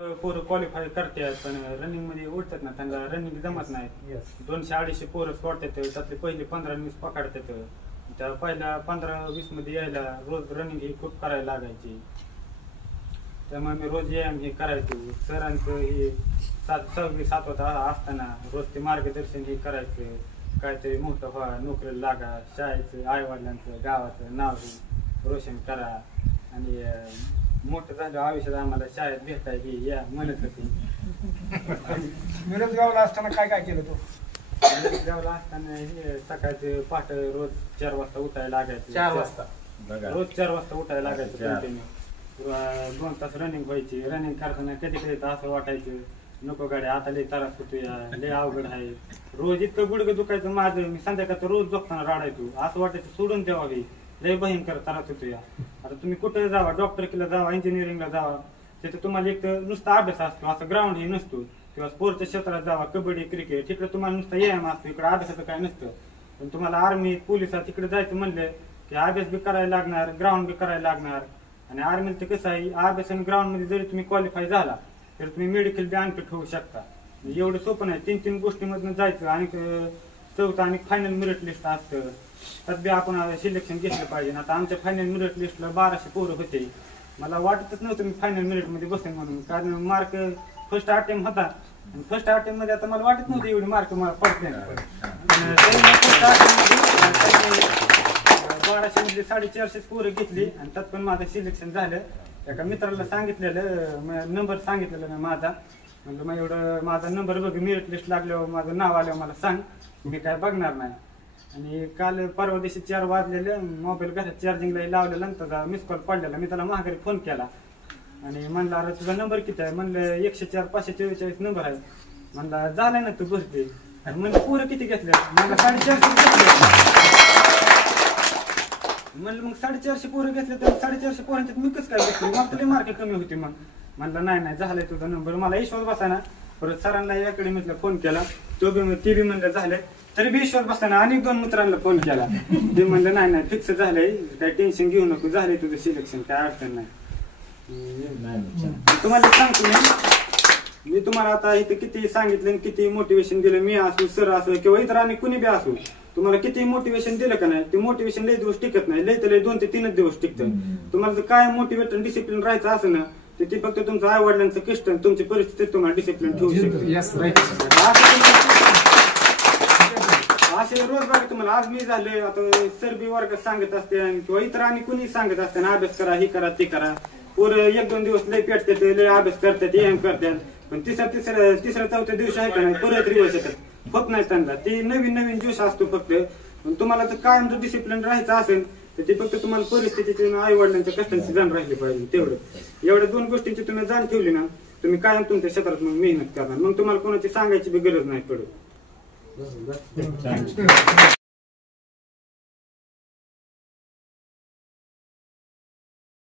पोरं क्वालिफाय करतात पण रनिंग मध्ये उडतात ना, त्यांना रनिंग जमत नाही. 200-250 पोरं सोडतात, त्यातले पहिले 15-20 पकडतात. त्या पहिल्या 15-20 मध्ये यायला रोज रनिंग ही खूप करायला लागायची. त्यामुळे मी रोज व्यायाम हे करायचो. सरांचं हे 6वी-7वीत असताना रोज ते मार्गदर्शन हे करायचं. काहीतरी मोठं व्हा, नोकरीला लागा, शाळेचं, आईवडिलांचं, गावाचं नाव रोशन करा आणि मोठं झालं आयुष्यात आम्हाला शाळेत भेटायची या म्हणत होती. मिरजगावला असताना काय काय केलं तो? मिरजगावला असताना हे सकाळचं पहाटे रोज 4 वाजता उठायला लागायचं. 4 वाजता रोज 4 वाजता उठायला लागायचं. कंटिन्यू 2 तास रनिंग व्हायची. रनिंग करताना कधी कधी असं वाटायचं नको गाडी आता लय त्रास होतोया, लय अवघड आहे. रोज इतकं गुडघं दुखायचं माझं. मी संध्याकाळचं रोज झोपताना रडायचो. असं वाटायचं सोडून द्यावावी, लय भयंकर त्रास होतोया. आता तुम्ही कुठे जावा, डॉक्टरकीला जावा, इंजिनिअरिंगला जावा, तिथे तुम्हाला एक तर नुसता अभ्यास असतो, असं ग्राउंड हे नसतो. किंवा स्पोर्टच्या क्षेत्रात जावा, कबड्डी, क्रिकेट, तिकडे तुम्हाला नुसता व्यायाम असतो, इकडे अभ्यासाचं काय नसतं. पण तुम्हाला आर्मी, पोलिसात तिकडे जायचं म्हणलं की अभ्यास बी करायला लागणार, ग्राउंड बी करायला लागणार. आणि आर्मीला ते कसं आहे, अभ्यास आणि ग्राउंड मध्ये जरी तुम्ही क्वालिफाय झाला तर तुम्ही मेडिकल बी अनफिट होऊ शकता. एवढं सोपं नाही. 3 गोष्टीमधून जायचं आणि चौथं आणि फायनल मेरिट लिस्ट असतं, त्यात बी आपण सिलेक्शन घेतलं पाहिजे. आता आमच्या फायनल मेरिट लिस्टला 1200 पोरं होते. मला वाटतच नव्हतं मी फायनल मेरिट मध्ये बसेन म्हणून, कारण मार्क फर्स्ट अटेम्प्ट होता आणि फर्स्ट अटेम्प्ट मध्ये आता मला वाटत नव्हतं एवढे मार्क मला पडते. 1200 मध्ये 450 पोरं घेतली आणि त्यात पण माझं सिलेक्शन झालं. एका मित्राला सांगितलेलं, नंबर सांगितलेला ना माझा, म्हणजे मग एवढं माझा नंबर बघ, मेरिट लिस्ट लागल्यावर माझं नाव आल्यावर मला सांग, मी काय बघणार नाही. आणि काल परवा दिवशी 4 वाजलेले, मोबाईल घरात चार्जिंगला लावलेला, नंतर मिस कॉल पडलेला. मी त्याला महागारी फोन केला आणि म्हणला अरे तुझा नंबर किती आहे? म्हणलं 104-544 नंबर आहे. म्हणला झालाय ना तू भरते. म्हणलं पोरं किती घेतले? मला 450 घेतले. म्हणलं मग 450 पोरं घेतले तर 450 पोरांच्यात मी कसं काय घेतली? मग तुला मार्क कमी होती. मग म्हणलं नाही झालाय तुझा नंबर. मला विश्वास बसायना. परत सरांना अकॅडमीतला फोन केला, ते बी म्हणलं झालंय. तरी बी विश्वास बसताना अनेक 2 मित्रांना फोन केला, ते म्हणलं नाही फिक्स झालंय, काही टेन्शन घेऊ नको, झालंय तुझं सिलेक्शन, काय अडचण नाही. तुम्हाला सांगतो मी तुम्हाला आता इथे किती सांगितलं, किती मोटिवेशन दिलं, मी असू, सर असो किंवा इतर आणि कुणी बी असू, तुम्हाला किती मोटिवेशन दिलं का नाही, ते मोटिवेशन लय दिवस टिकत नाही. लय तर लय 2 ते 3 दिवस टिकतं. तुम्हाला जर काय मोटिवेट डिसिप्लिन राहायचं असं ना, ते फक्त तुमचं आई वडिलांचं कष्ट, तुमची परिस्थिती तुम्हाला डिसिप्लिन ठेवू शकते. असे रोज बघा तुम्हाला, आज मी झाले, आता सर बी वर्गात सांगत असते किंवा इतर आणि कुणी सांगत असते ना, अभ्यास करा, हे करा, ते करा. पोरं 1-2 दिवस लय पेटतात, लय अभ्यास करतात, एम करतात, पण तिसऱ्या-4थ्या दिवशी आहे का नाही परत रिवर्स येतात, होत नाही त्यांना. ते नवीन जोश असतो फक्त. तुम्हाला जर कायम जर डिसिप्लिन राहायचं असेल तर ते फक्त तुम्हाला परिस्थितीची, आई वडिलांच्या कष्टांची जाण राहिली पाहिजे. तेवढं एवढ्या 2 गोष्टींची तुम्ही जाण ठेवली ना, तुम्ही कायम तुमच्या क्षेत्रात मेहनत करणार. मग तुम्हाला कोणाची सांगायची बी गरज नाही पडत.